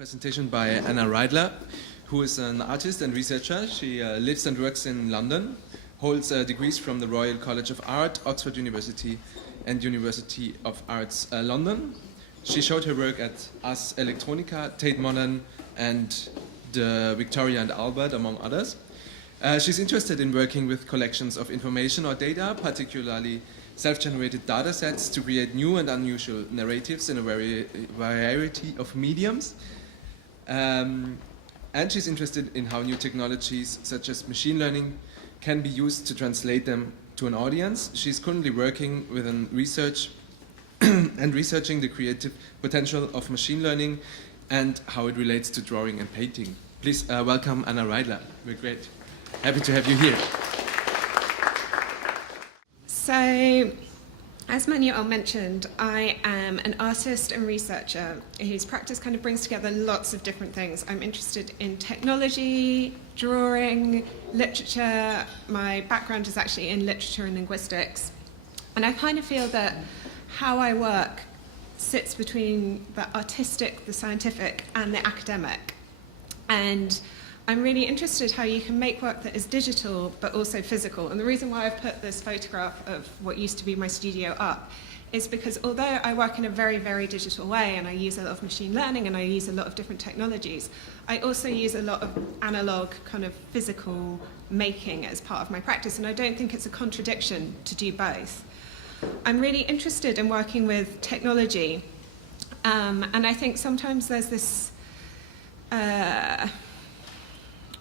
Presentation by Anna Ridler, who is an artist and researcher. She lives and works in London, holds degrees from the Royal College of Art, Oxford University and University of Arts London. She showed her work at Ars Electronica, Tate Modern and the Victoria and Albert, among others. She's interested in working with collections of information or data, particularly self-generated data sets, to create new and unusual narratives in a variety of mediums. And she's interested in how new technologies such as machine learning can be used to translate them to an audience. She's currently working with research and researching the creative potential of machine learning and how it relates to drawing and painting. Please welcome Anna Ridler. We're great. Happy to have you here. So, as Manuel mentioned, I am an artist and researcher whose practice kind of brings together lots of different things. I'm interested in technology, drawing, literature. My background is actually in literature and linguistics. And I kind of feel that how I work sits between the artistic, the scientific, and the academic. And I'm really interested how you can make work that is digital but also physical. And the reason why I've put this photograph of what used to be my studio up is because although I work in a very, very digital way and I use a lot of machine learning and I use a lot of different technologies, I also use a lot of analog kind of physical making as part of my practice, and I don't think it's a contradiction to do both. I'm really interested in working with technology, and I think sometimes there's this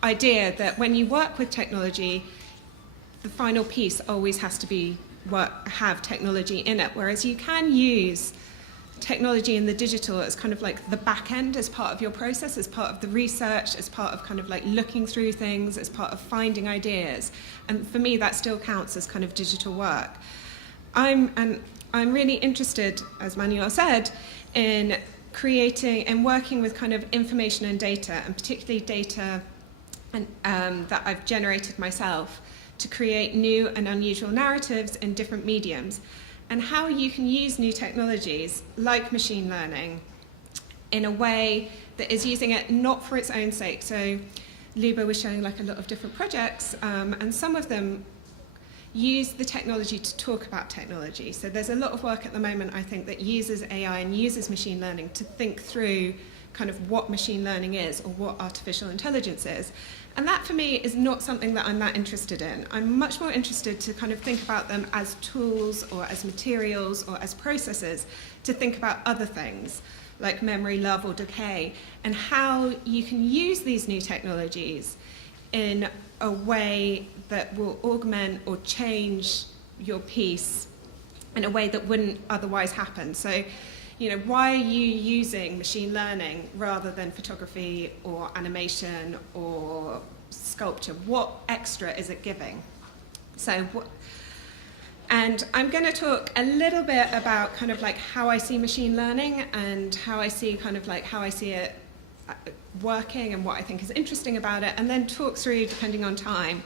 idea that when you work with technology, the final piece always has to have technology in it, whereas you can use technology in the digital as kind of like the back end, as part of your process, as part of the research, as part of kind of like looking through things, as part of finding ideas. And for me, that still counts as kind of digital work. I'm really interested, as Manuel said, in creating and working with kind of information and data, and particularly data that I've generated myself, to create new and unusual narratives in different mediums, and how you can use new technologies like machine learning in a way that is using it not for its own sake. So Luba was showing like a lot of different projects, and some of them use the technology to talk about technology. So there's a lot of work at the moment, I think, that uses AI and uses machine learning to think through kind of what machine learning is or what artificial intelligence is. And that for me is not something that I'm that interested in. I'm much more interested to kind of think about them as tools or as materials or as processes to think about other things like memory, love, or decay, and how you can use these new technologies in a way that will augment or change your piece in a way that wouldn't otherwise happen. So, you know, why are you using machine learning rather than photography or animation or sculpture? What extra is it giving? And I'm going to talk a little bit about kind of like how I see machine learning and how I see kind of like how I see it working and what I think is interesting about it, and then talk through, depending on time,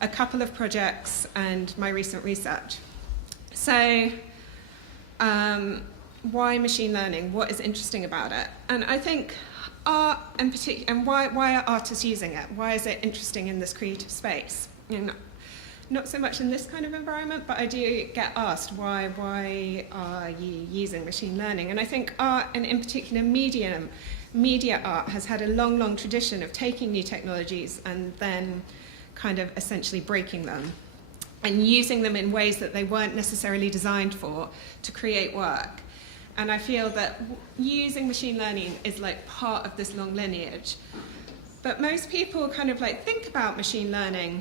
a couple of projects and my recent research. So, why machine learning? What is interesting about it? And I think art in particular, and why are artists using it? Why is it interesting in this creative space? You know, not so much in this kind of environment, but I do get asked, why are you using machine learning? And I think art, and in particular media art, has had a long, long tradition of taking new technologies and then kind of essentially breaking them and using them in ways that they weren't necessarily designed for to create work. And I feel that using machine learning is like part of this long lineage. But most people kind of like think about machine learning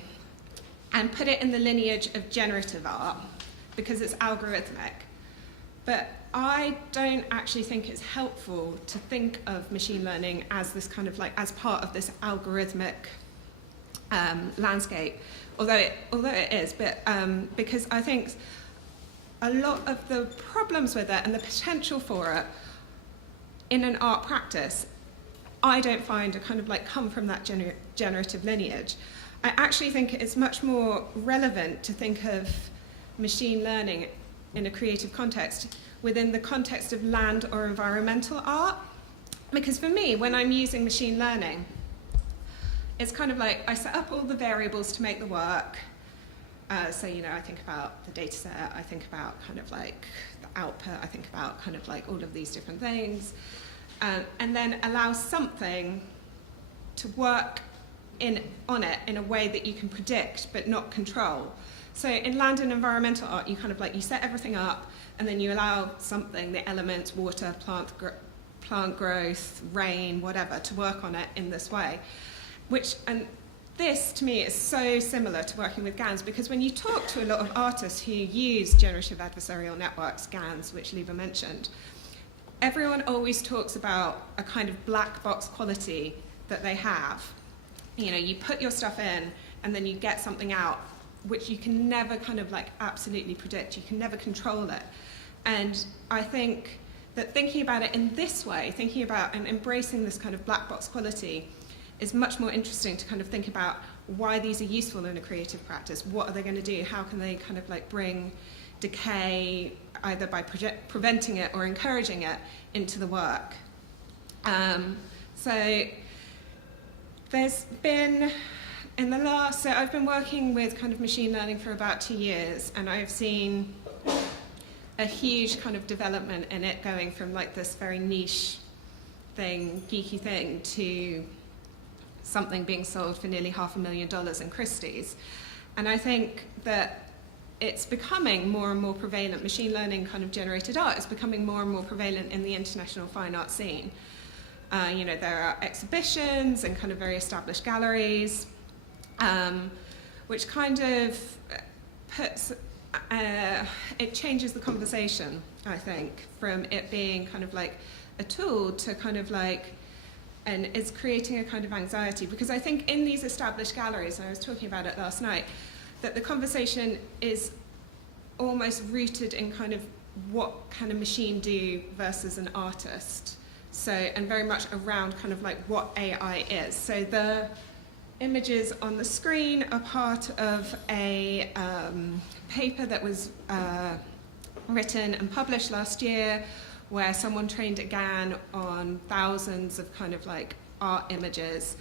and put it in the lineage of generative art because it's algorithmic. But I don't actually think it's helpful to think of machine learning as this kind of like, as part of this algorithmic landscape, although it is, but because I think a lot of the problems with it and the potential for it in an art practice, I don't find a kind of like come from that generative lineage. I actually think it's much more relevant to think of machine learning in a creative context within the context of land or environmental art, Because for me, when I'm using machine learning, it's kind of like I set up all the variables to make the work. So, you know, I think about the data set, I think about kind of like the output, I think about kind of like all of these different things, and then allow something to work on it in a way that you can predict but not control. So in land and environmental art, you kind of like, you set everything up and then you allow something, the elements, water, plant growth, rain, whatever, to work on it in this way. And this, to me, is so similar to working with GANs, because when you talk to a lot of artists who use generative adversarial networks, GANs, which Liebe mentioned, everyone always talks about a kind of black box quality that they have. You know, you put your stuff in and then you get something out which you can never kind of like absolutely predict. You can never control it. And I think that thinking about it in this way, thinking about and embracing this kind of black box quality, is much more interesting to kind of think about why these are useful in a creative practice. What are they going to do? How can they kind of like bring decay, either by preventing it or encouraging it, into the work? So there's been, so I've been working with kind of machine learning for about 2 years, and I've seen a huge kind of development in it, going from like this very niche thing, geeky thing, to something being sold for nearly $500,000 in Christie's. And I think that it's becoming more and more prevalent. Machine learning kind of generated art is becoming more and more prevalent in the international fine art scene. You know, there are exhibitions and kind of very established galleries, which kind of puts, it changes the conversation, I think, from it being kind of like a tool to kind of like, and it's creating a kind of anxiety. Because I think in these established galleries, and I was talking about it last night, that the conversation is almost rooted in kind of what can a machine do versus an artist. So, and very much around kind of like what AI is. So the images on the screen are part of a paper that was written and published last year, where someone trained a GAN on thousands of kind of like art images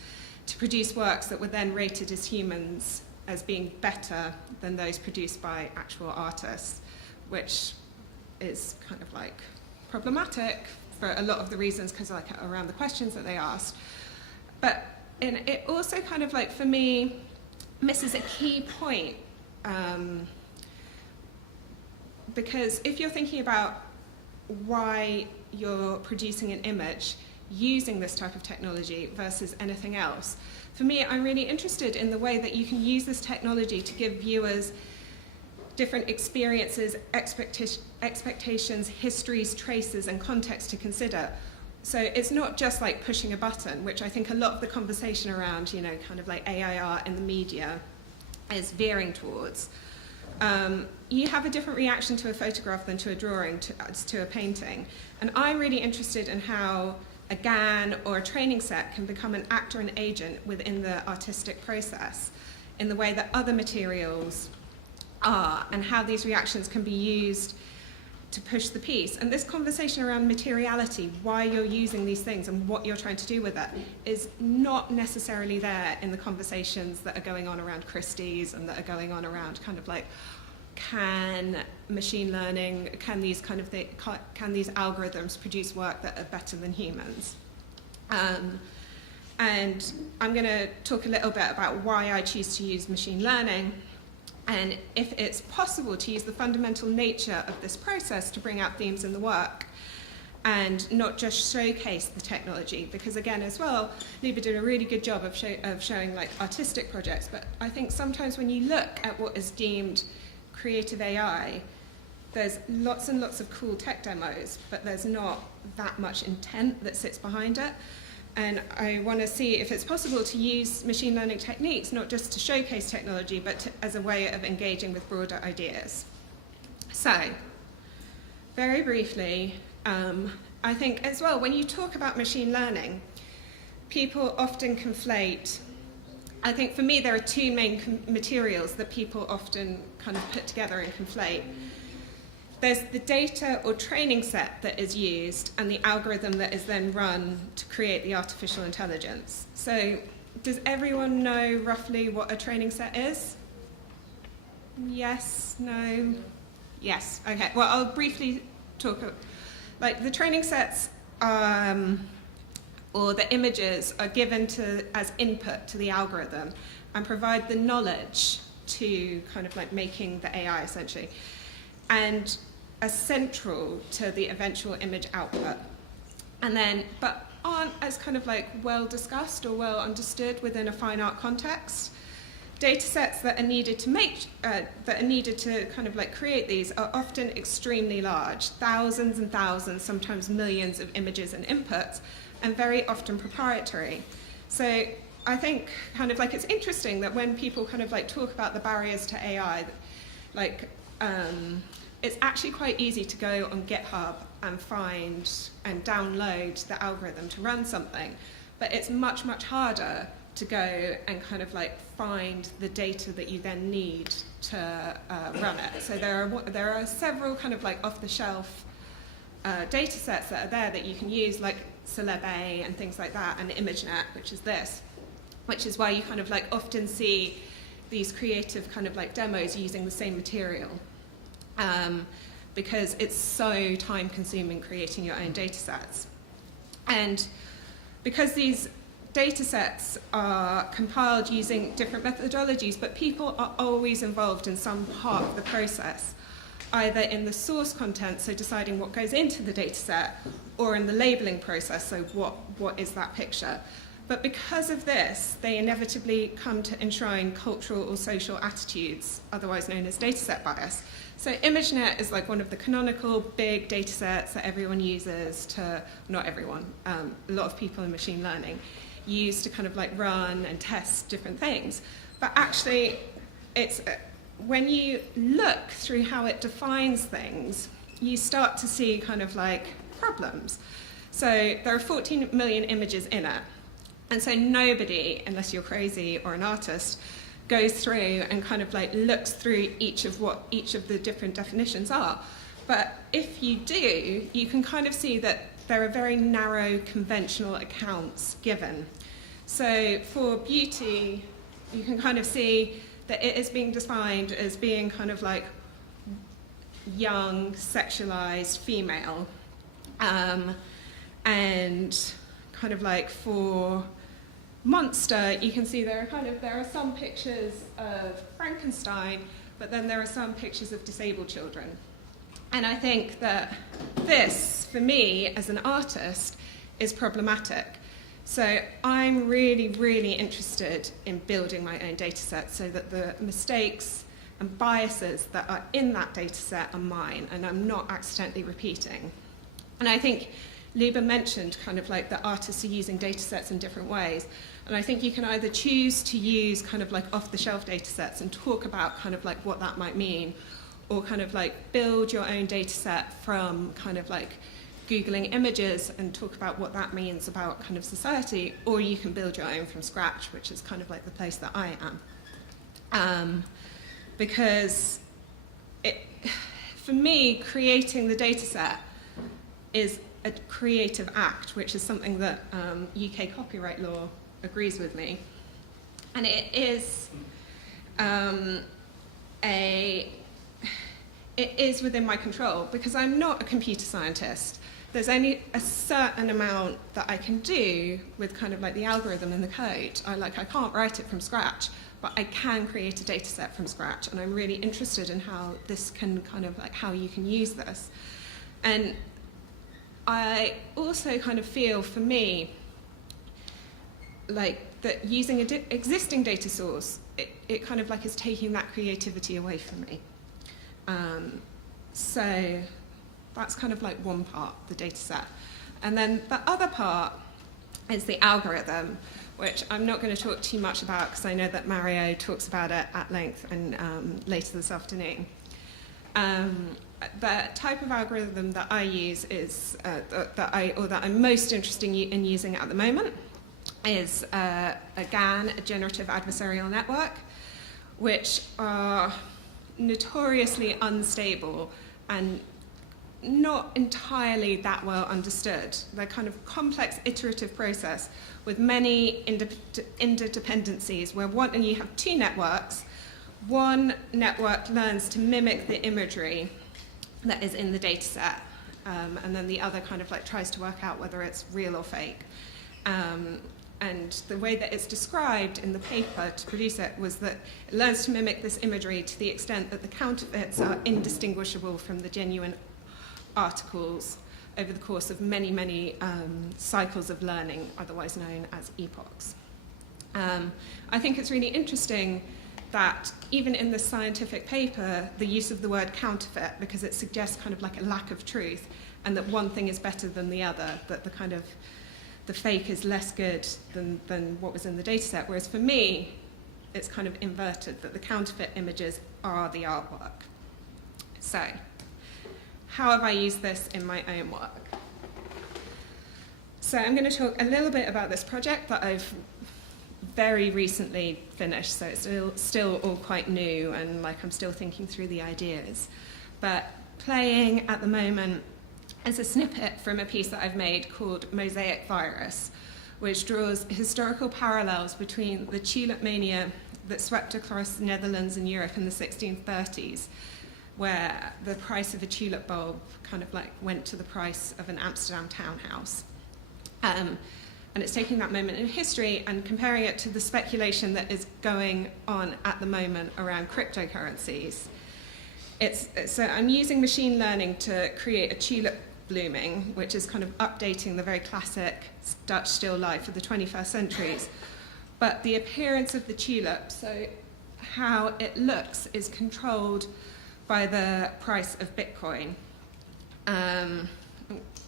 to produce works that were then rated as humans as being better than those produced by actual artists, which is kind of like problematic for a lot of the reasons, because like around the questions that they asked. But it also kind of like, for me, misses a key point, because if you're thinking about why you're producing an image using this type of technology versus anything else, for me, I'm really interested in the way that you can use this technology to give viewers different experiences, expectations, histories, traces, and context to consider. So it's not just like pushing a button, which I think a lot of the conversation around, you know, kind of like AI art in the media is veering towards. You have a different reaction to a photograph than to a drawing, to a painting. And I'm really interested in how a GAN or a training set can become an actor and agent within the artistic process, in the way that other materials are, and how these reactions can be used to push the piece. And this conversation around materiality, why you're using these things and what you're trying to do with it, is not necessarily there in the conversations that are going on around Christie's and that are going on around kind of like, can machine learning, can these algorithms produce work that are better than humans? And I'm going to talk a little bit about why I choose to use machine learning, and if it's possible to use the fundamental nature of this process to bring out themes in the work, and not just showcase the technology. Because again, as well, Liebe did a really good job of showing like artistic projects, but I think sometimes when you look at what is deemed creative AI, there's lots and lots of cool tech demos, but there's not that much intent that sits behind it. And I want to see if it's possible to use machine learning techniques, not just to showcase technology, but as a way of engaging with broader ideas. So, very briefly, I think as well, when you talk about machine learning, people often conflate, I think for me there are two main materials that people often kind of put together and conflate. there's the data or training set that is used and the algorithm that is then run to create the artificial intelligence. So does everyone know roughly what a training set is? Yes, no, yes, okay. Well, I'll briefly talk, like the training sets or the images are given as input to the algorithm and provide the knowledge to kind of like making the AI essentially, and are central to the eventual image output. And then, but aren't as kind of like well discussed or well understood within a fine art context. Data sets that are needed to kind of like create these are often extremely large, thousands and thousands, sometimes millions of images and inputs, and very often proprietary. So I think kind of like it's interesting that when people kind of like talk about the barriers to AI, like it's actually quite easy to go on GitHub and find and download the algorithm to run something, but it's much, much harder to go and kind of like find the data that you then need to run it. So there are several kind of like off-the-shelf data sets that are there that you can use, like Celeb A and things like that, and ImageNet, which is this, which is why you kind of like often see these creative kind of like demos using the same material. Because it's so time-consuming creating your own data sets. And because these data sets are compiled using different methodologies, but people are always involved in some part of the process, either in the source content, so deciding what goes into the data set, or in the labeling process, so what is that picture. But because of this, they inevitably come to enshrine cultural or social attitudes, otherwise known as dataset bias. So ImageNet is like one of the canonical big data sets that everyone uses to, not everyone, a lot of people in machine learning use to kind of like run and test different things. But actually, it's when you look through how it defines things, you start to see kind of like problems. So there are 14 million images in it. And so nobody, unless you're crazy or an artist, goes through and kind of like looks through each of what each of the different definitions are. But if you do, you can kind of see that there are very narrow conventional accounts given. So for beauty, you can kind of see that it is being defined as being kind of like young, sexualized female. And kind of like for monster, you can see there are some pictures of Frankenstein, but then there are some pictures of disabled children. And I think that this, for me, as an artist, is problematic. So I'm really, really interested in building my own data set so that the mistakes and biases that are in that data set are mine and I'm not accidentally repeating. And I think Luba mentioned kind of like that artists are using data sets in different ways. And I think you can either choose to use kind of like off-the-shelf data sets and talk about kind of like what that might mean, or kind of like build your own data set from kind of like Googling images and talk about what that means about kind of society, or you can build your own from scratch, which is kind of like the place that I am. Because for me, creating the data set is a creative act, which is something that UK copyright law agrees with me. And it is it is within my control because I'm not a computer scientist. There's only a certain amount that I can do with kind of like the algorithm and the code. I can't write it from scratch, but I can create a data set from scratch, and I'm really interested in how this can kind of like how you can use this. And I also kind of feel, for me, like that using an existing data source, it kind of like is taking that creativity away from me. So that's kind of like one part, the data set. And then the other part is the algorithm, which I'm not going to talk too much about because I know that Mario talks about it at length and later this afternoon. The type of algorithm that I use is that I'm most interested in using at the moment is a GAN, a generative adversarial network, which are notoriously unstable and not entirely that well understood. They're kind of complex iterative process with many interdependencies where you have two networks. One network learns to mimic the imagery that is in the data set, and then the other kind of like tries to work out whether it's real or fake. And the way that it's described in the paper to produce it was that it learns to mimic this imagery to the extent that the counterfeits are indistinguishable from the genuine articles over the course of many, many cycles of learning, otherwise known as epochs. I think it's really interesting that even in this scientific paper, the use of the word counterfeit, because it suggests kind of like a lack of truth, and that one thing is better than the other, that the fake is less good than what was in the data set, whereas for me, it's kind of inverted, that the counterfeit images are the artwork. So, how have I used this in my own work? So I'm going to talk a little bit about this project that I've very recently finished, so it's still all quite new, and like I'm still thinking through the ideas. But playing at the moment is a snippet from a piece that I've made called Mosaic Virus, which draws historical parallels between the tulip mania that swept across the Netherlands and Europe in the 1630s, where the price of a tulip bulb kind of like went to the price of an Amsterdam townhouse. And it's taking that moment in history and comparing it to the speculation that is going on at the moment around cryptocurrencies. So I'm using machine learning to create a tulip blooming, which is kind of updating the very classic Dutch still life of the 21st centuries. But the appearance of the tulip, so how it looks, is controlled by the price of Bitcoin.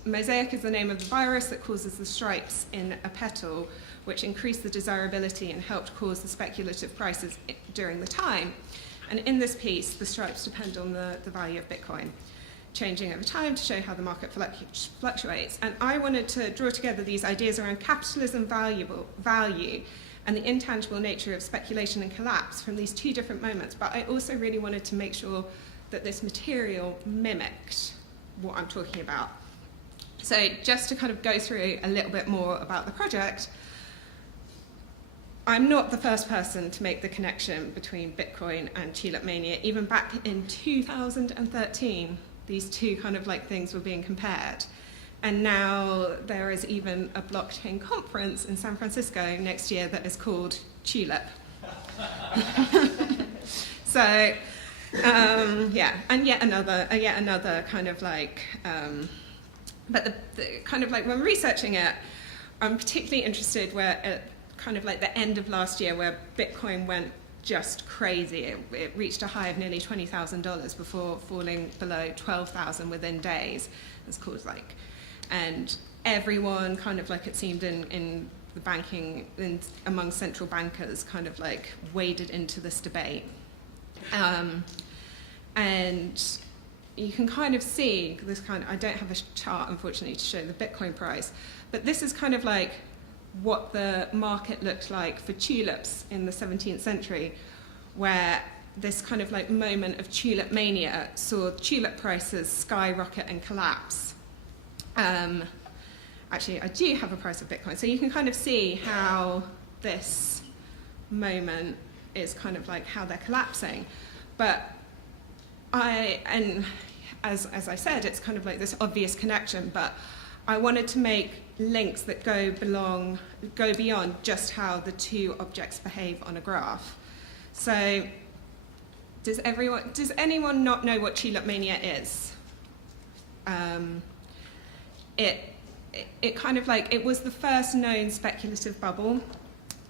Mosaic is the name of the virus that causes the stripes in a petal, which increased the desirability and helped cause the speculative prices during the time. And in this piece, the stripes depend on the value of Bitcoin, changing over time to show how the market fluctuates. And I wanted to draw together these ideas around capitalism value and the intangible nature of speculation and collapse from these two different moments. But I also really wanted to make sure that this material mimicked what I'm talking about. So just to kind of go through a little bit more about the project, I'm not the first person to make the connection between Bitcoin and tulip mania. Even back in 2013, these two kind of like things were being compared. And now there is even a blockchain conference in San Francisco next year that is called Tulip. So, yeah, and yet another kind of like, but the kind of like when researching it, I'm particularly interested where at kind of like the end of last year where Bitcoin went just crazy. It reached a high of nearly $20,000 before falling below 12,000 within days. It's called like, and everyone kind of like it seemed in the banking, among central bankers kind of like waded into this debate. And you can kind of see this kind of, I don't have a chart unfortunately to show the Bitcoin price, but this is kind of like what the market looked like for tulips in the 17th century, where this kind of like moment of tulip mania saw tulip prices skyrocket and collapse. Actually, I do have a price of Bitcoin, so you can kind of see how this moment is kind of like how they're collapsing. But as I said, it's kind of like this obvious connection, but I wanted to make links that go beyond just how the two objects behave on a graph. So, does anyone not know what tulip mania is? It kind of like, it was the first known speculative bubble,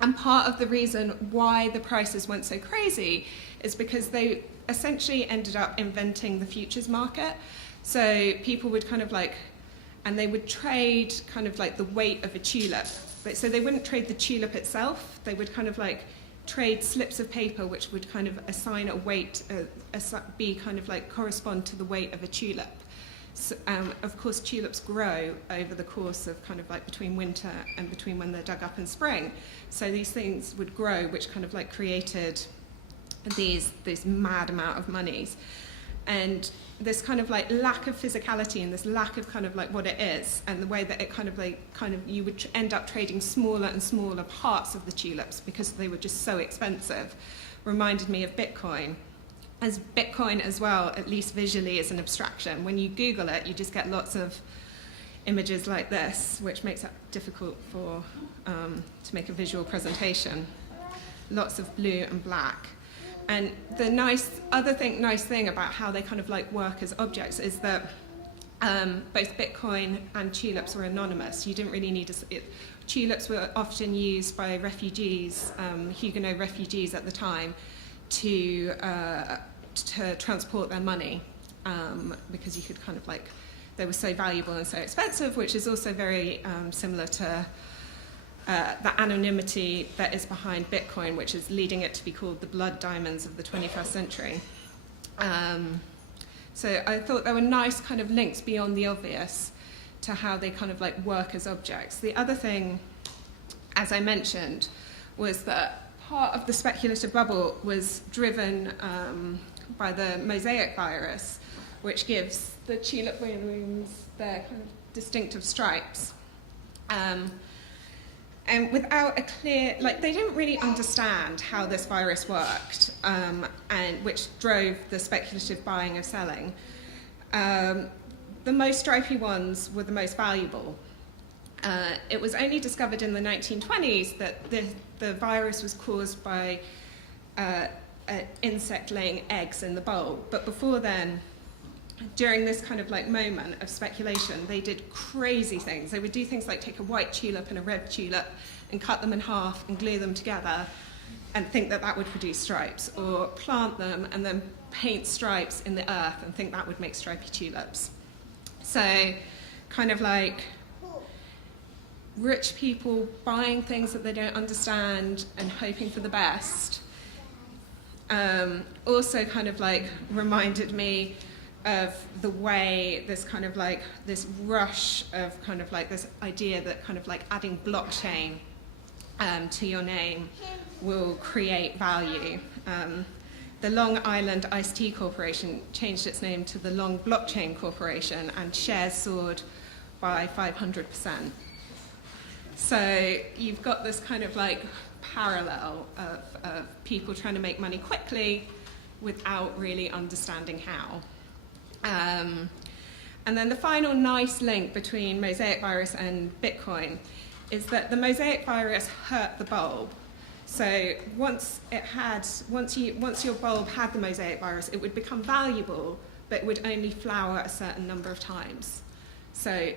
and part of the reason why the prices went so crazy is because they essentially ended up inventing the futures market. So people would kind of like, and they would trade kind of like the weight of a tulip. But so they wouldn't trade the tulip itself, they would kind of like trade slips of paper which would kind of assign a weight, be kind of like correspond to the weight of a tulip. So, of course, tulips grow over the course of kind of like between winter and between when they're dug up in spring. So these things would grow, which kind of like created this mad amount of monies. And this kind of like lack of physicality and this lack of kind of like what it is, and the way that it kind of you would end up trading smaller and smaller parts of the tulips because they were just so expensive, reminded me of Bitcoin. As Bitcoin as well, at least visually, is an abstraction. When you Google it, you just get lots of images like this, which makes it difficult for to make a visual presentation. Lots of blue and black. And the nice thing about how they kind of like work as objects is that both Bitcoin and tulips were anonymous. You didn't really need tulips were often used by refugees, Huguenot refugees at the time, to transport their money, because you could kind of like, they were so valuable and so expensive, which is also very similar to the anonymity that is behind Bitcoin, which is leading it to be called the blood diamonds of the 21st century. So I thought there were nice kind of links beyond the obvious to how they kind of like work as objects. The other thing, as I mentioned, was that part of the speculative bubble was driven by the Mosaic Virus, which gives the tulip blooms their kind of distinctive stripes. And without a clear, like, they didn't really understand how this virus worked, and which drove the speculative buying of selling. The most stripy ones were the most valuable. It was only discovered in the 1920s that the virus was caused by an insect laying eggs in the bulb. But before then, during this kind of like moment of speculation, they did crazy things. They would do things like take a white tulip and a red tulip and cut them in half and glue them together and think that that would produce stripes, or plant them and then paint stripes in the earth and think that would make stripy tulips. So kind of like rich people buying things that they don't understand and hoping for the best. Also kind of like reminded me of the way this kind of like this rush of kind of like this idea that kind of like adding blockchain to your name will create value. The Long Island Iced Tea Corporation changed its name to the Long Blockchain Corporation, and shares soared by 500%. So you've got this kind of like parallel of people trying to make money quickly without really understanding how. And then the final nice link between Mosaic Virus and Bitcoin is that the Mosaic Virus hurt the bulb. So once your bulb had the Mosaic Virus, it would become valuable, but it would only flower a certain number of times. So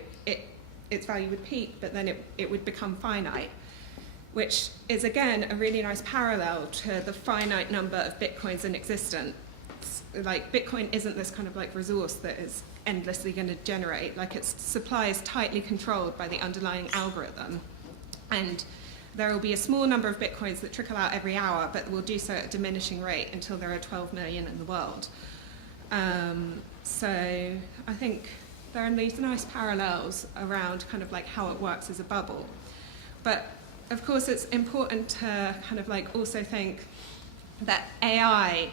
its value would peak, but then it would become finite, which is again a really nice parallel to the finite number of Bitcoins in existence. Like Bitcoin isn't this kind of like resource that is endlessly going to generate. Like its supply is tightly controlled by the underlying algorithm, and there will be a small number of Bitcoins that trickle out every hour, but will do so at a diminishing rate until there are 12 million in the world. So I think there are these nice parallels around kind of like how it works as a bubble. But of course it's important to kind of like also think that AI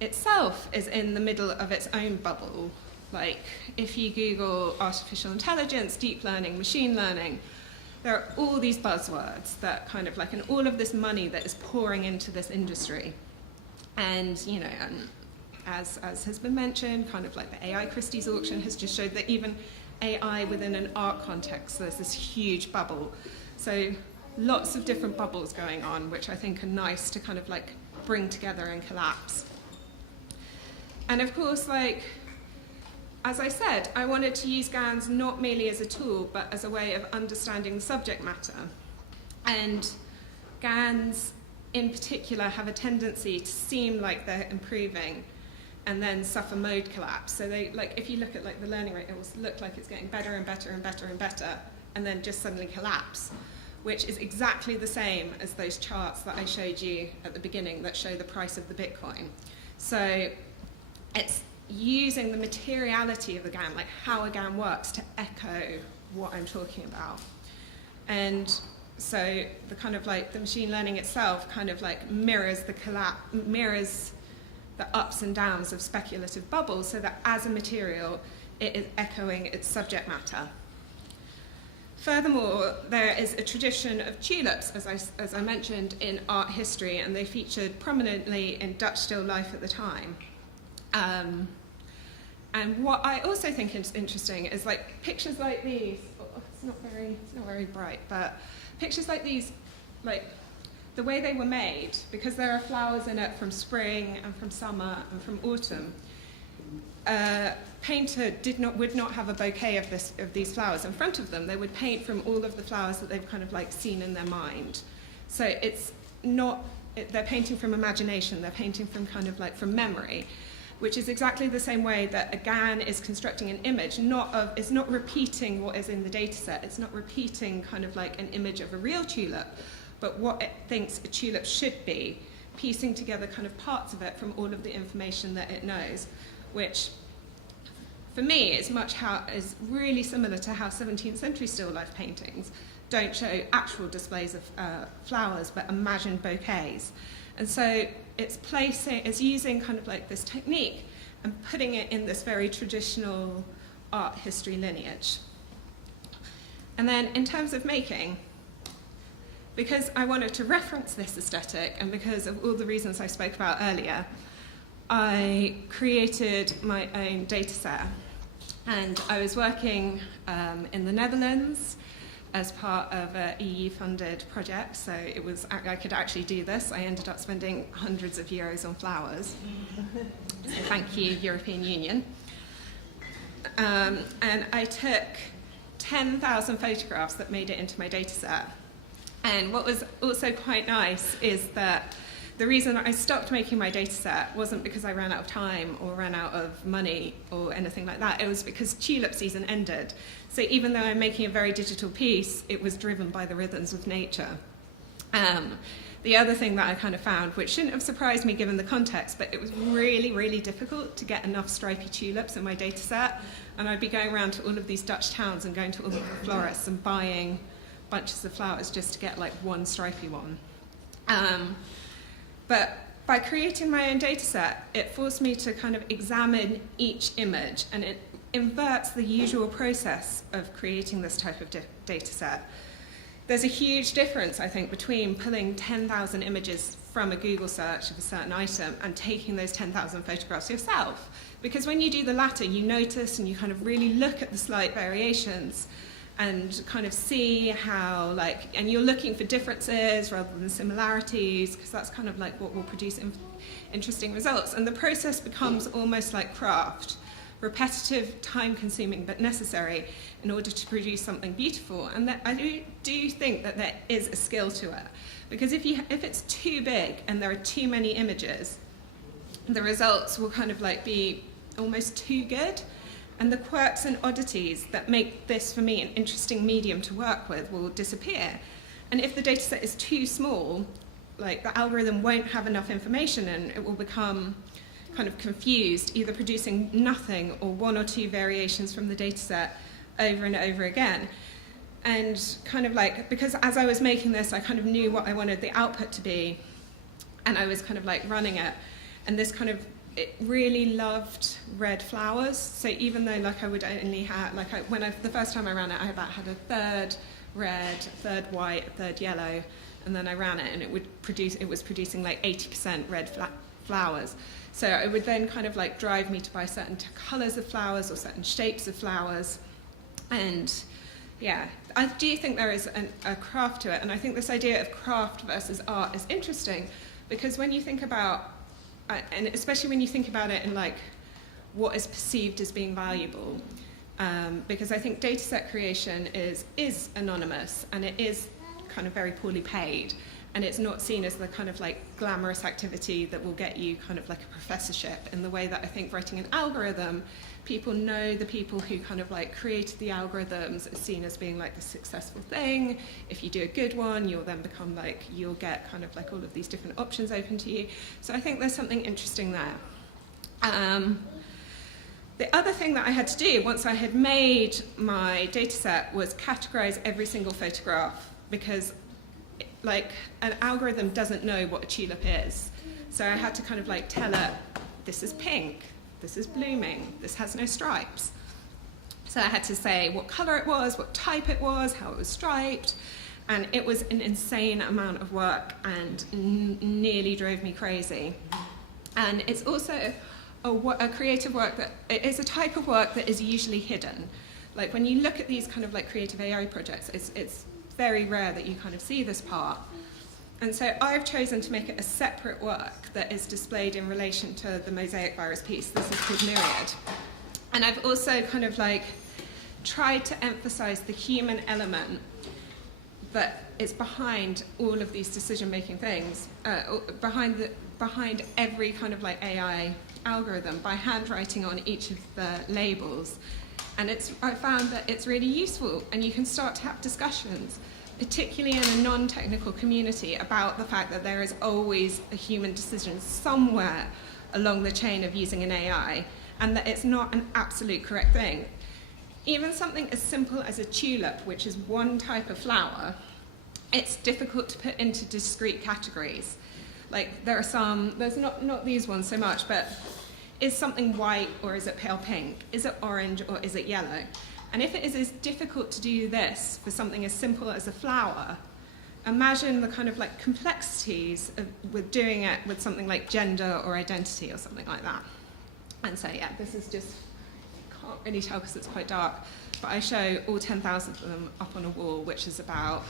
itself is in the middle of its own bubble. Like if you Google artificial intelligence, deep learning, machine learning, there are all these buzzwords that kind of like, and all of this money that is pouring into this industry. And, you know, as has been mentioned, kind of like the AI Christie's auction has just showed that even AI within an art context, there's this huge bubble. So lots of different bubbles going on, which I think are nice to kind of like bring together and collapse. And of course, like, as I said, I wanted to use GANs not merely as a tool, but as a way of understanding the subject matter. And GANs, in particular, have a tendency to seem like they're improving and then suffer mode collapse. So they, like, if you look at like the learning rate, it will look like it's getting better and better and better and better, and then just suddenly collapse, which is exactly the same as those charts that I showed you at the beginning that show the price of the Bitcoin. So it's using the materiality of the GAN, like how a GAN works, to echo what I'm talking about. And so the kind of like the machine learning itself kind of like mirrors the ups and downs of speculative bubbles, so that as a material, it is echoing its subject matter. Furthermore, there is a tradition of tulips, as I mentioned, in art history, and they featured prominently in Dutch still life at the time. And what I also think is interesting is like pictures like these. Oh, it's not very bright, but pictures like these, like the way they were made, because there are flowers in it from spring and from summer and from autumn. Painter would not have a bouquet of these flowers in front of them. They would paint from all of the flowers that they've kind of like seen in their mind. So it's not, they're painting from imagination, they're painting from kind of like from memory, which is exactly the same way that a GAN is constructing an image, it's not repeating what is in the data set, it's not repeating kind of like an image of a real tulip, but what it thinks a tulip should be, piecing together kind of parts of it from all of the information that it knows, which for me is really similar to how 17th century still life paintings don't show actual displays of flowers, but imagined bouquets. And so it's using kind of like this technique and putting it in this very traditional art history lineage. And then in terms of making, because I wanted to reference this aesthetic and because of all the reasons I spoke about earlier, I created my own data set. And I was working in the Netherlands as part of an EU-funded project, so I could actually do this. I ended up spending hundreds of euros on flowers. So thank you, European Union. And I took 10,000 photographs that made it into my data set. And what was also quite nice is that the reason I stopped making my data set wasn't because I ran out of time or ran out of money or anything like that. It was because tulip season ended. So even though I'm making a very digital piece, it was driven by the rhythms of nature. The other thing that I kind of found, which shouldn't have surprised me given the context, but it was really, really difficult to get enough stripy tulips in my data set. And I'd be going around to all of these Dutch towns and going to all of the florists and buying bunches of flowers just to get like one stripy one. But by creating my own data set, it forced me to kind of examine each image, and it inverts the usual process of creating this type of data set. There's a huge difference, I think, between pulling 10,000 images from a Google search of a certain item and taking those 10,000 photographs yourself. Because when you do the latter, you notice and you kind of really look at the slight variations and kind of see how, and you're looking for differences rather than similarities, because that's kind of like what will produce interesting results. And the process becomes almost like craft, repetitive, time-consuming, but necessary in order to produce something beautiful. And that I do think that there is a skill to it, because if it's too big and there are too many images, the results will kind of like be almost too good. And the quirks and oddities that make this, for me, an interesting medium to work with will disappear. And if the data set is too small, like the algorithm won't have enough information and it will become kind of confused, either producing nothing or one or two variations from the data set over and over again. And kind of like, because as I was making this, I kind of knew what I wanted the output to be, and I was kind of like running it. And this kind of, it really loved red flowers. So even though like I would only have, the first time I ran it, I about had a third red, a third white, a third yellow, and then I ran it and it was producing like 80% red flowers. So it would then kind of like drive me to buy certain colors of flowers or certain shapes of flowers. And yeah, I do think there is a craft to it. And I think this idea of craft versus art is interesting, because when you think about, and especially when you think about it in like what is perceived as being valuable, because I think data set creation is anonymous and it is kind of very poorly paid, and it's not seen as the kind of like glamorous activity that will get you kind of like a professorship in the way that I think writing an algorithm, people know the people who kind of like created the algorithms are seen as being like the successful thing. If you do a good one, you'll then become like, you'll get kind of like all of these different options open to you. So I think there's something interesting there. The other thing that I had to do once I had made my data set was categorize every single photograph, because like an algorithm doesn't know what a tulip is. So I had to kind of like tell it this is pink, this is blooming, this has no stripes. So I had to say what colour it was, what type it was, how it was striped, and it was an insane amount of work and nearly drove me crazy. And it's also a creative work that is a type of work that is usually hidden. Like when you look at these kind of like creative AI projects, it's very rare that you kind of see this part. And so I've chosen to make it a separate work that is displayed in relation to the Mosaic Virus piece. This is called Myriad. And I've also kind of like tried to emphasize the human element that is behind all of these decision-making things, behind every kind of like AI algorithm by handwriting on each of the labels. And I found that it's really useful, and you can start to have discussions, particularly in a non-technical community, about the fact that there is always a human decision somewhere along the chain of using an AI, and that it's not an absolute correct thing. Even something as simple as a tulip, which is one type of flower, it's difficult to put into discrete categories. Like there are some, there's not these ones so much, but is something white or is it pale pink? Is it orange or is it yellow? And if it is as difficult to do this for something as simple as a flower, imagine the kind of like complexities with doing it with something like gender or identity or something like that. And so yeah, this is just, can't really tell because it's quite dark, but I show all 10,000 of them up on a wall, which is about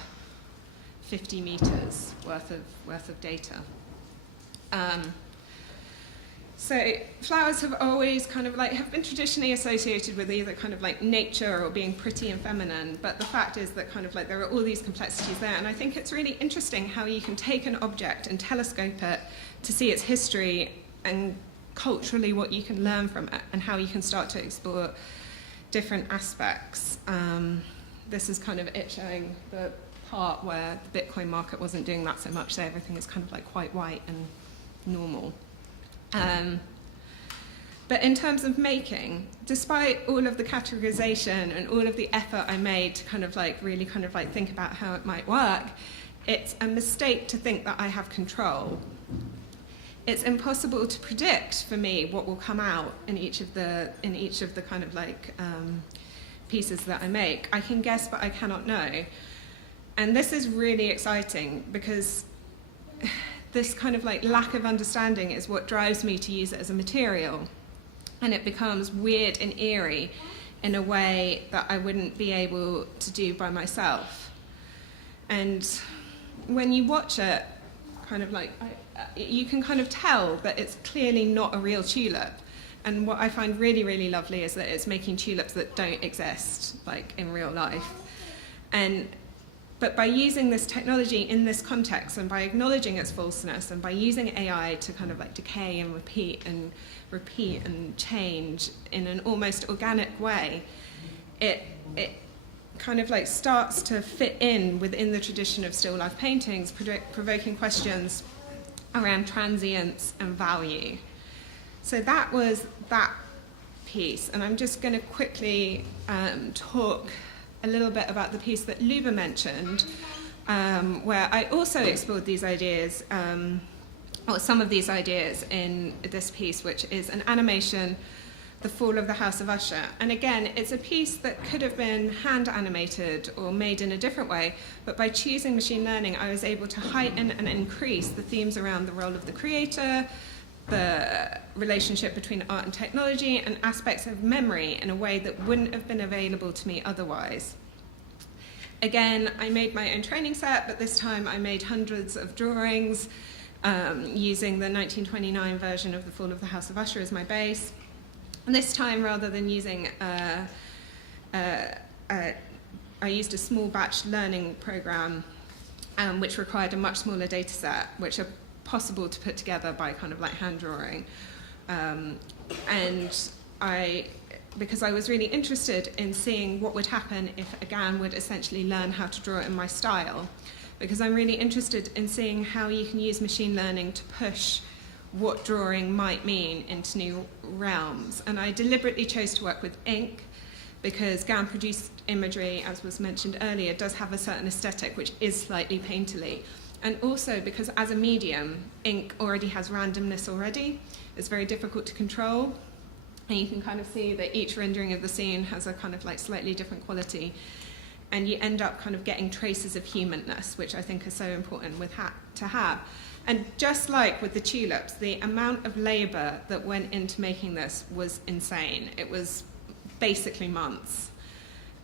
50 meters worth of data. So flowers have always kind of like, have been traditionally associated with either kind of like nature or being pretty and feminine, but the fact is that kind of like there are all these complexities there, and I think it's really interesting how you can take an object and telescope it to see its history and culturally what you can learn from it and how you can start to explore different aspects. This is kind of it showing the part where the Bitcoin market wasn't doing that so much, so everything is kind of like quite white and normal. But in terms of making, despite all of the categorization and all of the effort I made to kind of like really kind of like think about how it might work, it's a mistake to think that I have control. It's impossible to predict for me what will come out in each of the kind of like pieces that I make. I can guess, but I cannot know. And this is really exciting because this kind of like lack of understanding is what drives me to use it as a material. And it becomes weird and eerie in a way that I wouldn't be able to do by myself. And when you watch it, kind of like, you can kind of tell that it's clearly not a real tulip. And what I find really, really lovely is that it's making tulips that don't exist, like in real life. But by using this technology in this context and by acknowledging its falseness and by using AI to kind of like decay and repeat and change in an almost organic way, it kind of like starts to fit in within the tradition of still life paintings, provoking questions around transience and value. So that was that piece, and I'm just going to quickly talk a little bit about the piece that Luba mentioned, where I also explored these ideas, or some of these ideas in this piece, which is an animation, The Fall of the House of Usher. And again, it's a piece that could have been hand animated or made in a different way, but by choosing machine learning, I was able to heighten and increase the themes around the role of the creator, the relationship between art and technology, and aspects of memory in a way that wouldn't have been available to me otherwise. Again, I made my own training set, but this time I made hundreds of drawings using the 1929 version of The Fall of the House of Usher as my base. And this time, rather than using, I used a small batch learning program which required a much smaller data set, which are possible to put together by kind of like hand drawing. Because I was really interested in seeing what would happen if a GAN would essentially learn how to draw in my style, because I'm really interested in seeing how you can use machine learning to push what drawing might mean into new realms. And I deliberately chose to work with ink because GAN-produced imagery, as was mentioned earlier, does have a certain aesthetic which is slightly painterly. And also because as a medium, ink already has randomness already. It's very difficult to control. And you can kind of see that each rendering of the scene has a kind of like slightly different quality. And you end up kind of getting traces of humanness, which I think is so important to have. And just like with the tulips, the amount of labour that went into making this was insane. It was basically months.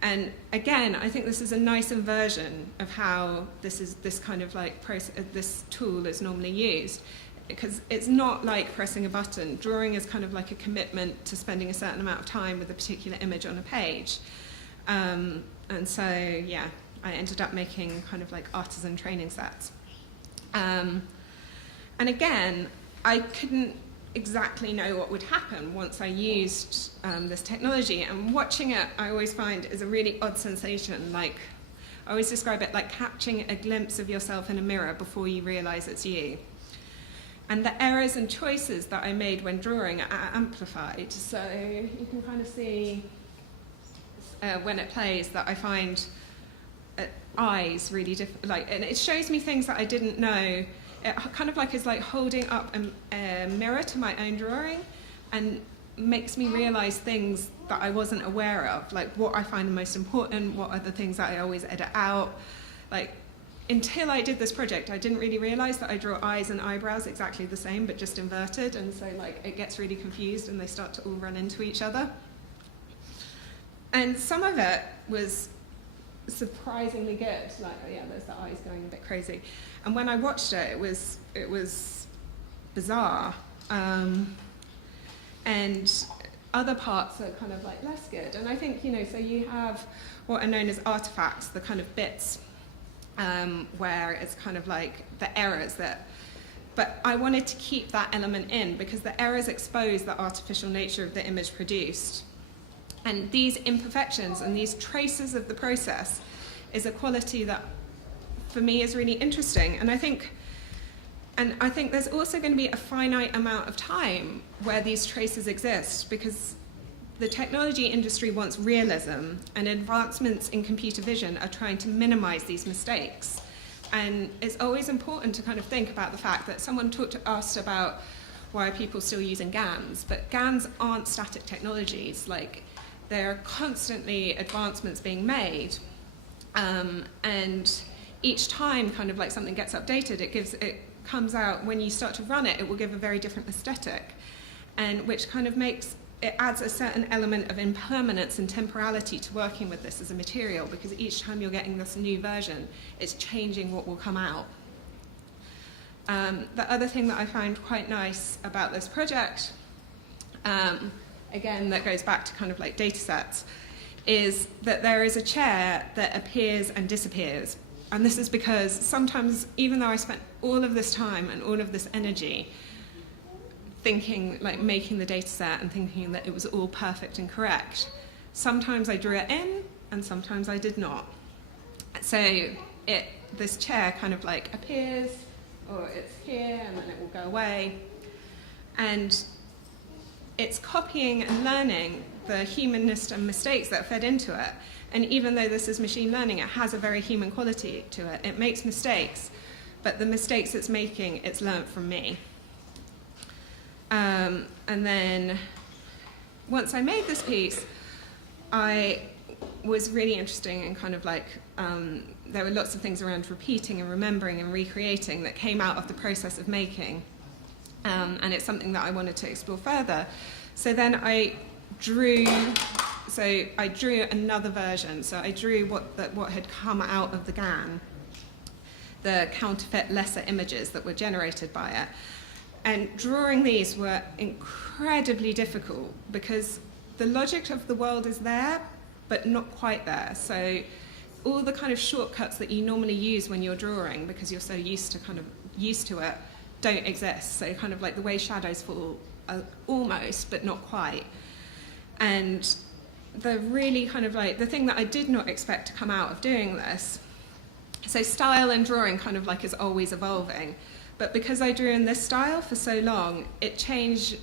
And again, I think this is a nice inversion of how this kind of like this tool is normally used, because it's not like pressing a button. Drawing is kind of like a commitment to spending a certain amount of time with a particular image on a page. And so, yeah, I ended up making kind of like artisan training sets. And again, I couldn't exactly know what would happen once I used this technology. And watching it, I always find, is a really odd sensation. Like, I always describe it like catching a glimpse of yourself in a mirror before you realize it's you. And the errors and choices that I made when drawing are amplified. So you can kind of see when it plays that I find eyes really different. Like, and it shows me things that I didn't know. It kind of like is like holding up a mirror to my own drawing, and makes me realize things that I wasn't aware of, like what I find the most important, what are the things that I always edit out. Like, until I did this project, I didn't really realize that I draw eyes and eyebrows exactly the same, but just inverted, and so like it gets really confused and they start to all run into each other. And some of it was surprisingly good. Like, oh yeah, there's the eyes going a bit crazy. And when I watched it, it was bizarre. And other parts are kind of like less good. And I think, you know, so you have what are known as artifacts, the kind of bits where it's kind of like the errors that, but I wanted to keep that element in because the errors expose the artificial nature of the image produced. And these imperfections and these traces of the process is a quality that, for me, is really interesting. And I think there's also going to be a finite amount of time where these traces exist, because the technology industry wants realism, and advancements in computer vision are trying to minimize these mistakes. And it's always important to kind of think about the fact that someone talked to us about why are people still using GANs, but GANs aren't static technologies. Like, there are constantly advancements being made, and each time kind of like something gets updated, it comes out, when you start to run it, it will give a very different aesthetic, and which kind of adds a certain element of impermanence and temporality to working with this as a material, because each time you're getting this new version, it's changing what will come out. The other thing that I find quite nice about this project, again, that goes back to kind of like data sets, is that there is a chair that appears and disappears. And this is because sometimes, even though I spent all of this time and all of this energy thinking, like making the data set and thinking that it was all perfect and correct, sometimes I drew it in and sometimes I did not. So this chair kind of like appears, or it's here and then it will go away. And it's copying and learning the humanness and mistakes that are fed into it. And even though this is machine learning, it has a very human quality to it. It makes mistakes, but the mistakes it's making, it's learned from me. And then once I made this piece, I was really interested in kind of like, there were lots of things around repeating and remembering and recreating that came out of the process of making. And it's something that I wanted to explore further. So then I drew another version. So I drew what had come out of the GAN, the counterfeit lesser images that were generated by it. And drawing these were incredibly difficult because the logic of the world is there, but not quite there. So all the kind of shortcuts that you normally use when you're drawing, because you're so used to it, don't exist. So kind of like the way shadows fall, almost, but not quite. And the really kind of like, the thing that I did not expect to come out of doing this, so style and drawing kind of like is always evolving. But because I drew in this style for so long, it changed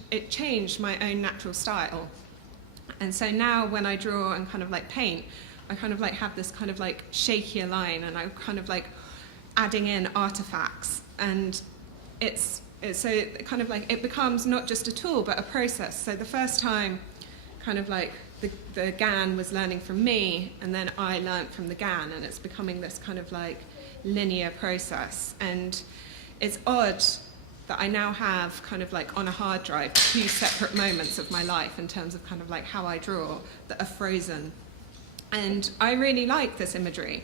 my own natural style. And so now when I draw and kind of like paint, I kind of like have this kind of like shakier line, and I kind of like adding in artifacts, and it's so kind of like it becomes not just a tool but a process. So the first time kind of like the GAN was learning from me, and then I learnt from the GAN, and it's becoming this kind of like linear process. And it's odd that I now have kind of like on a hard drive 2 separate moments of my life in terms of kind of like how I draw that are frozen. And I really like this imagery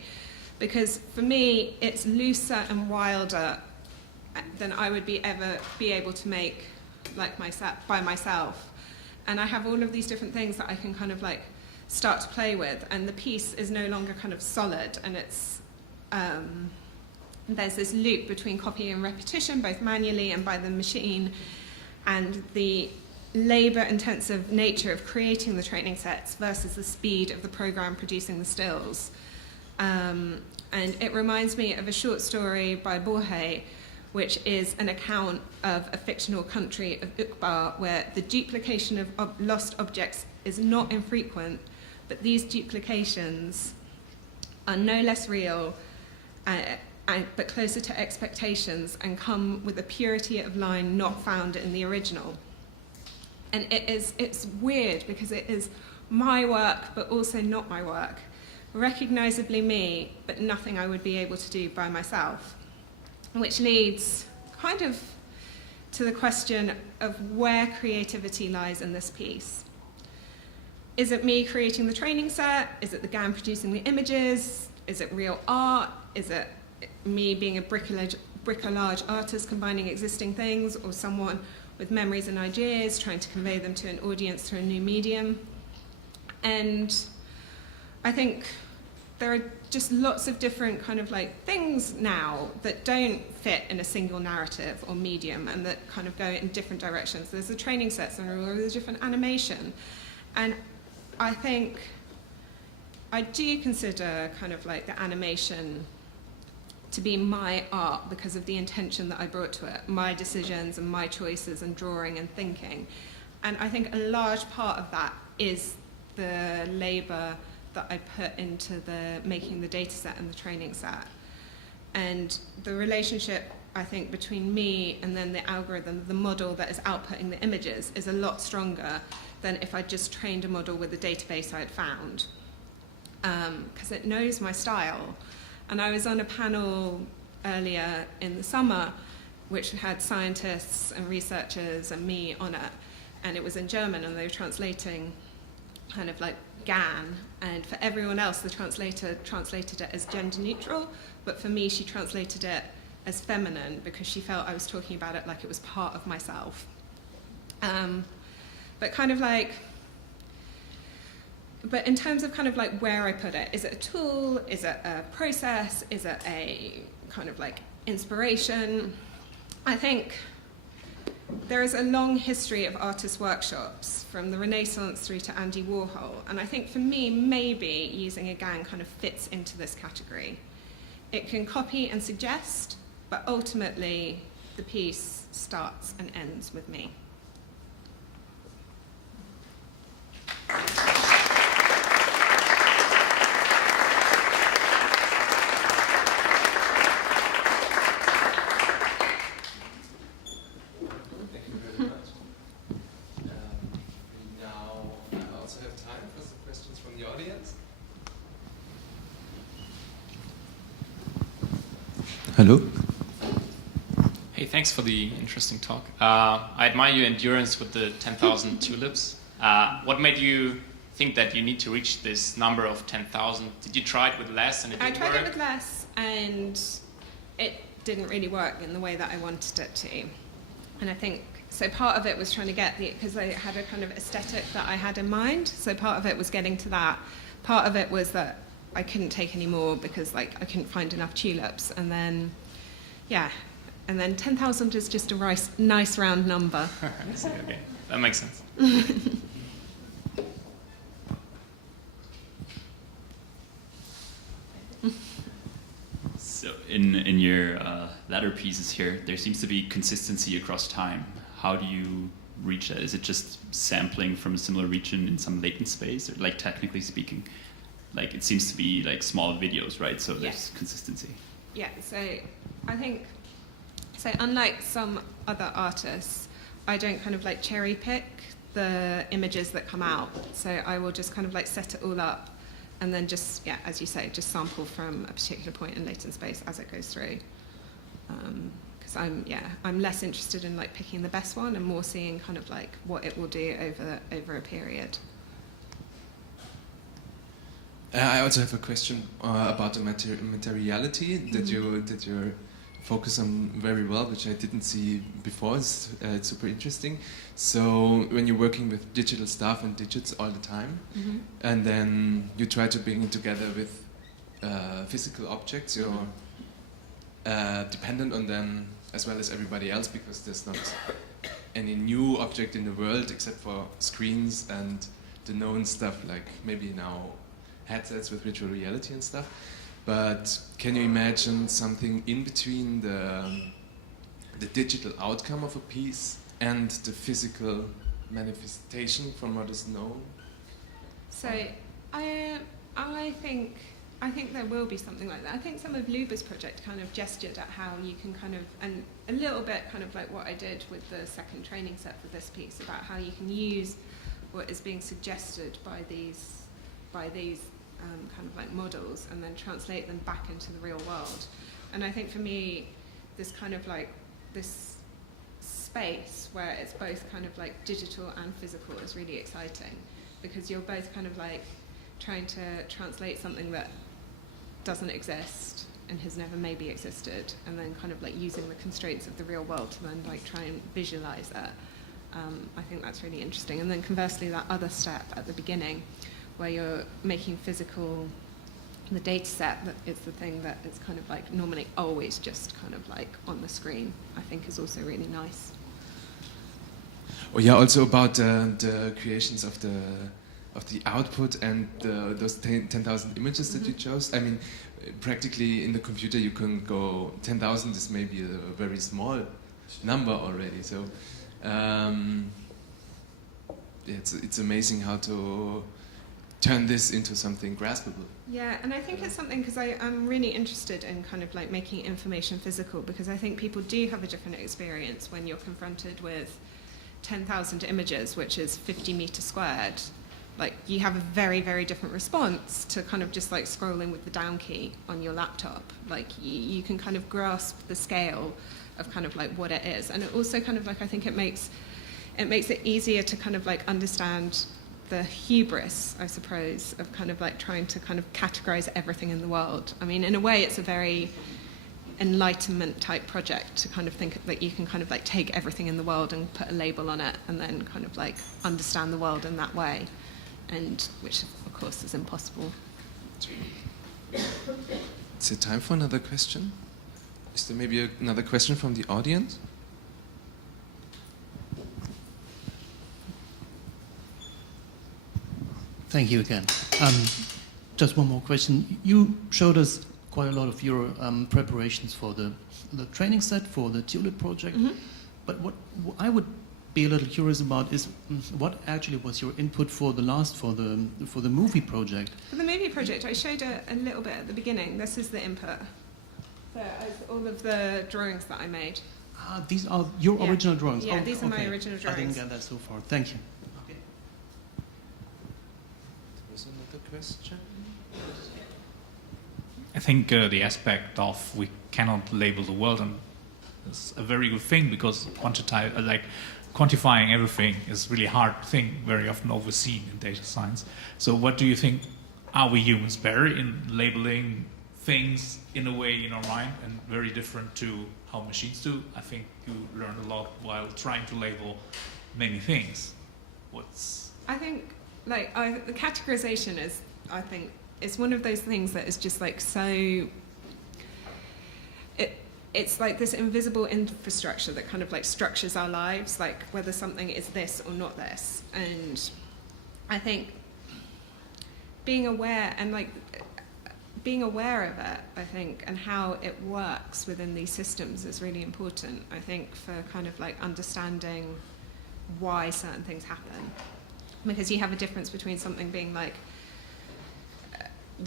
because for me it's looser and wilder than I would ever be able to make like myself by myself. And I have all of these different things that I can kind of like start to play with, and the piece is no longer kind of solid, and it's there's this loop between copy and repetition, both manually and by the machine, and the labor-intensive nature of creating the training sets versus the speed of the program producing the stills. And it reminds me of a short story by Borges, which is an account of a fictional country of Uqbar, where the duplication of lost objects is not infrequent, but these duplications are no less real, but closer to expectations, and come with a purity of line not found in the original. And it's weird because it is my work, but also not my work. Recognizably me, but nothing I would be able to do by myself. Which leads kind of to the question of where creativity lies in this piece. Is it me creating the training set? Is it the GAN producing the images? Is it real art? Is it me being a bricolage artist combining existing things, or someone with memories and ideas trying to convey them to an audience through a new medium? And I think there are just lots of different kind of like things now that don't fit in a single narrative or medium, and that kind of go in different directions. There's the training sets and all the different animation. And I think I do consider kind of like the animation to be my art because of the intention that I brought to it, my decisions and my choices and drawing and thinking. And I think a large part of that is the labor that I put into making the data set and the training set. And the relationship, I think, between me and then the algorithm, the model that is outputting the images, is a lot stronger than if I just trained a model with the database I had found. Because it knows my style. And I was on a panel earlier in the summer which had scientists and researchers and me on it, and it was in German, and they were translating kind of like GAN, and for everyone else the translator translated it as gender neutral, but for me she translated it as feminine because she felt I was talking about it like it was part of myself. But kind of like, but in terms of kind of like where I put it, is it a tool, is it a process, is it a kind of like inspiration? I think there is a long history of artist workshops from the Renaissance through to Andy Warhol, and I think for me maybe using a GAN kind of fits into this category. It can copy and suggest, but ultimately the piece starts and ends with me. Hello. Hey, thanks for the interesting talk. I admire your endurance with the 10,000 tulips. What made you think that you need to reach this number of 10,000? Did you try it with less and it didn't work? I tried it with less, and it didn't really work in the way that I wanted it to. And I think, so part of it was trying to get because I had a kind of aesthetic that I had in mind, so part of it was getting to that. Part of it was that I couldn't take any more because like I couldn't find enough tulips, and then, yeah, and then 10,000 is just a nice round number. I see, okay, that makes sense. So in your latter pieces here, there seems to be consistency across time. How do you reach that? Is it just sampling from a similar region in some latent space, or like technically speaking? Like it seems to be like small videos, right? So there's consistency. Yeah, so I think, so unlike some other artists, I don't kind of like cherry pick the images that come out. So I will just kind of like set it all up and then just, yeah, as you say, just sample from a particular point in latent space as it goes through. Because I'm less interested in like picking the best one and more seeing kind of like what it will do over a period. I also have a question about the materiality that you focus on very well, which I didn't see before. It's super interesting. So when you're working with digital stuff and digits all the time, and then you try to bring it together with physical objects, you're dependent on them as well as everybody else, because there's not any new object in the world except for screens and the known stuff, like maybe now headsets with virtual reality and stuff. But can you imagine something in between the digital outcome of a piece and the physical manifestation from what is known? So I think there will be something like that. I think some of Luba's project kind of gestured at how you can kind of, and a little bit kind of like what I did with the second training set for this piece, about how you can use what is being suggested by these kind of like models and then translate them back into the real world. And I think for me, this kind of like this space where it's both kind of like digital and physical is really exciting, because you're both kind of like trying to translate something that doesn't exist and has never maybe existed, and then kind of like using the constraints of the real world to then like try and visualize that. I think that's really interesting. And then conversely, that other step at the beginning, where you're making physical, the data set that is the thing that is kind of like normally always just kind of like on the screen, I think is also really nice. Oh yeah, also about the creations of the output and those 10,000 images that you chose. I mean, practically in the computer you can go, 10,000 is maybe a very small number already. So it's amazing how to turn this into something graspable. Yeah, and I think it's something, because I'm really interested in kind of like making information physical, because I think people do have a different experience when you're confronted with 10,000 images, which is 50 meters squared. Like, you have a very, very different response to kind of just like scrolling with the down key on your laptop. Like, you can kind of grasp the scale of kind of like what it is. And it also kind of like, I think it makes it easier to kind of like understand the hubris, I suppose, of kind of like trying to kind of categorize everything in the world. I mean, in a way, it's a very enlightenment type project to kind of think that you can kind of like take everything in the world and put a label on it and then kind of like understand the world in that way, and which of course is impossible. Is it time for another question? Is there maybe another question from the audience? Thank you again. Just one more question. You showed us quite a lot of your preparations for the training set for the Tulip project. But what I would be a little curious about is what actually was your input for the movie project? For the movie project, I showed a little bit at the beginning. This is the input. So all of the drawings that I made. These are your original drawings? Yeah, these are my original drawings. I didn't get that so far. Thank you. There's another question. I think the aspect of we cannot label the world is a very good thing, because quantifying everything is really hard thing, very often overseen in data science. So what do you think, are we humans better in labeling things in a way in our mind, and very different to how machines do? I think you learned a lot while trying to label many things. I think the categorization is, I think, it's one of those things that is just like so. It's like this invisible infrastructure that kind of like structures our lives, like whether something is this or not this. And I think being aware of it, I think, and how it works within these systems is really important, I think, for kind of like understanding why certain things happen. Because you have a difference between something being like,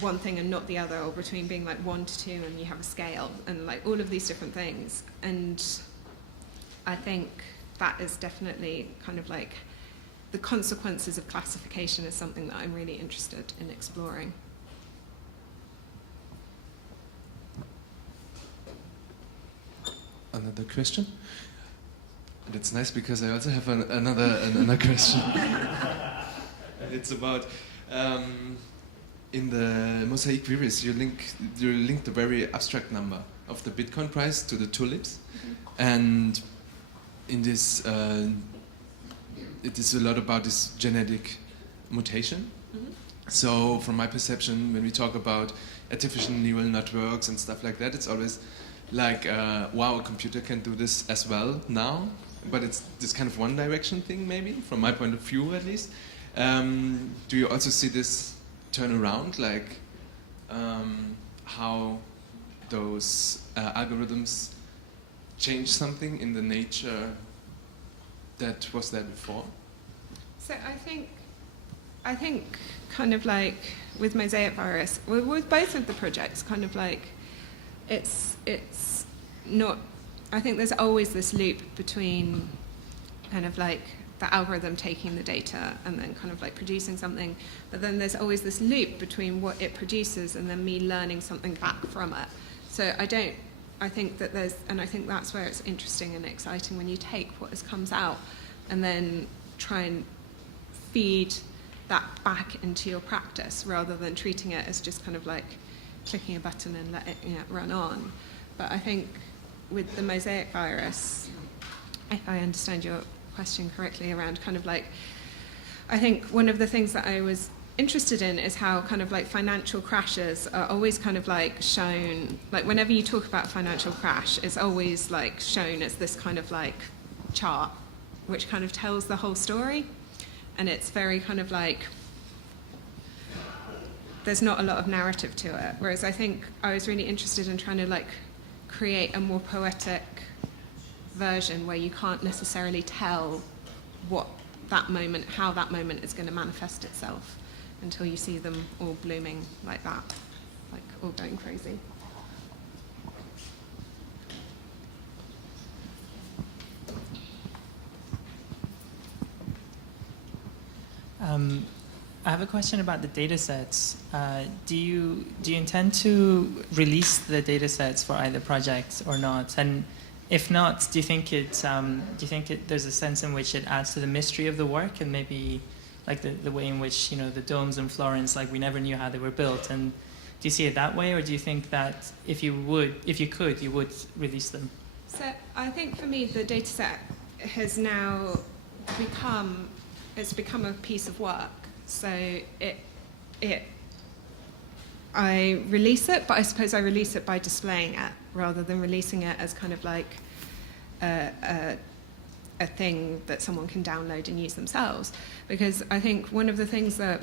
one thing and not the other, or between being like 1 to 2 and you have a scale, and like all of these different things. And I think that is definitely kind of like the consequences of classification is something that I'm really interested in exploring. Another question? That's nice because I also have another question. It's about in the Mosaic Virus you link the very abstract number of the Bitcoin price to the tulips, and in this it is a lot about this genetic mutation. So from my perception, when we talk about artificial neural networks and stuff like that, it's always like, wow, a computer can do this as well now, but it's this kind of one direction thing maybe, from my point of view at least. Do you also see this turn around, like how those algorithms change something in the nature that was there before? So I think kind of like with Mosaic Virus, with both of the projects, kind of like it's not, I think there's always this loop between kind of like the algorithm taking the data and then kind of like producing something, but then there's always this loop between what it produces and then me learning something back from it. So I think that I think that's where it's interesting and exciting, when you take what comes out and then try and feed that back into your practice, rather than treating it as just kind of like clicking a button and let it run on. But I think with the Mosaic Virus, if I understand your question correctly, around kind of like, I think one of the things that I was interested in is how kind of like financial crashes are always kind of like shown, like whenever you talk about a financial crash, it's always like shown as this kind of like chart which kind of tells the whole story, and it's very kind of like, there's not a lot of narrative to it, whereas I think I was really interested in trying to like create a more poetic version where you can't necessarily tell what that moment, how that moment is going to manifest itself until you see them all blooming like that, like all going crazy. I have a question about the data sets. Do you intend to release the data sets for either project or not? And if not, do you think there's a sense in which it adds to the mystery of the work, and maybe like the way in which, you know, the domes in Florence, like we never knew how they were built? And do you see it that way, or do you think that if you could, you would release them? So I think for me, the data set has now become a piece of work. So I release it, but I suppose I release it by displaying it rather than releasing it as kind of like a thing that someone can download and use themselves. Because I think one of the things that,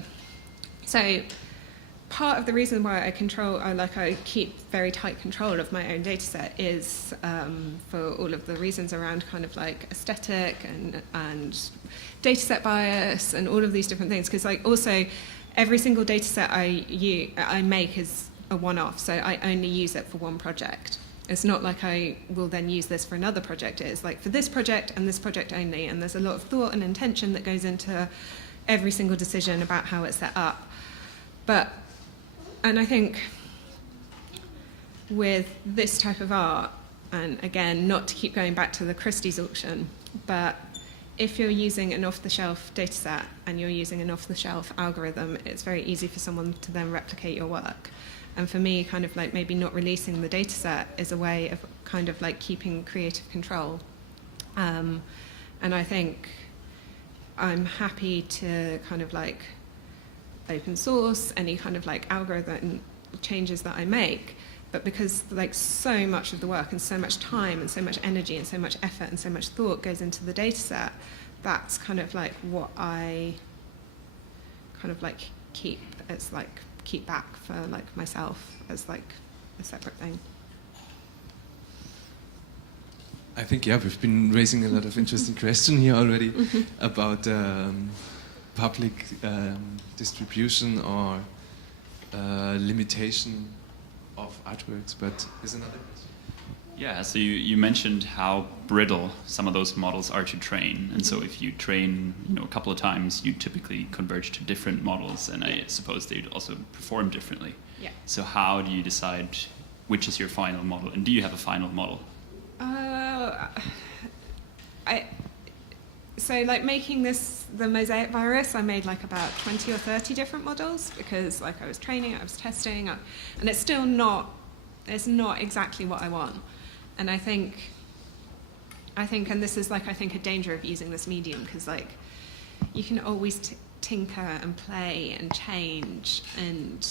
so part of the reason why I keep very tight control of my own data set is for all of the reasons around kind of like aesthetic and data set bias and all of these different things. Because like also every single data set I make is a one-off, so I only use it for one project. It's not like I will then use this for another project. It's like for this project and this project only, and there's a lot of thought and intention that goes into every single decision about how it's set up. And I think with this type of art, and again, not to keep going back to the Christie's auction, but if you're using an off-the-shelf data set and you're using an off-the-shelf algorithm, it's very easy for someone to then replicate your work. And for me, kind of like maybe not releasing the data set is a way of kind of like keeping creative control. And I think I'm happy to kind of like open source any kind of like algorithm changes that I make, but because like so much of the work and so much time and so much energy and so much effort and so much thought goes into the data set, that's kind of like what I kind of like keep back for like myself as like a separate thing. I think, yeah, we've been raising a lot of interesting questions here already about public distribution or limitation of artworks, but is another question. Yeah, so you mentioned how brittle some of those models are to train, and so if you train, a couple of times, you typically converge to different models, and I suppose they'd also perform differently. Yeah. So how do you decide which is your final model, and do you have a final model? So like making the Mosaic Virus, I made like about 20 or 30 different models because like I was training, I was testing, and it's still not exactly what I want. And I think, and this is like, I think a danger of using this medium, because like, you can always tinker and play and change, and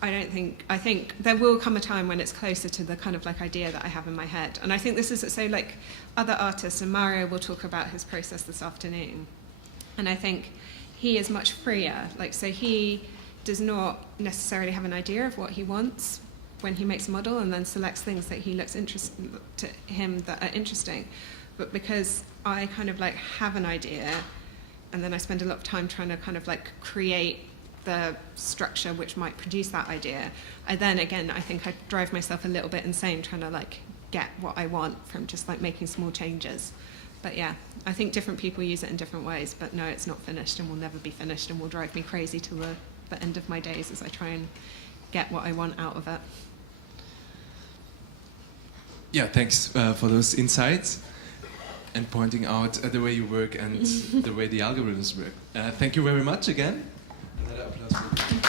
I think there will come a time when it's closer to the kind of like idea that I have in my head. And I think this is, so like other artists, and Mario will talk about his process this afternoon, and I think he is much freer, like, so he does not necessarily have an idea of what he wants when he makes a model and then selects things that he looks interesting to him that are interesting. But because I kind of like have an idea and then I spend a lot of time trying to kind of like create the structure which might produce that idea, I think I drive myself a little bit insane trying to like get what I want from just like making small changes. But yeah, I think different people use it in different ways, but no, it's not finished and will never be finished and will drive me crazy till the end of my days as I try and get what I want out of it. Yeah, thanks for those insights and pointing out the way you work and the way the algorithms work. Thank you very much again. Another applause.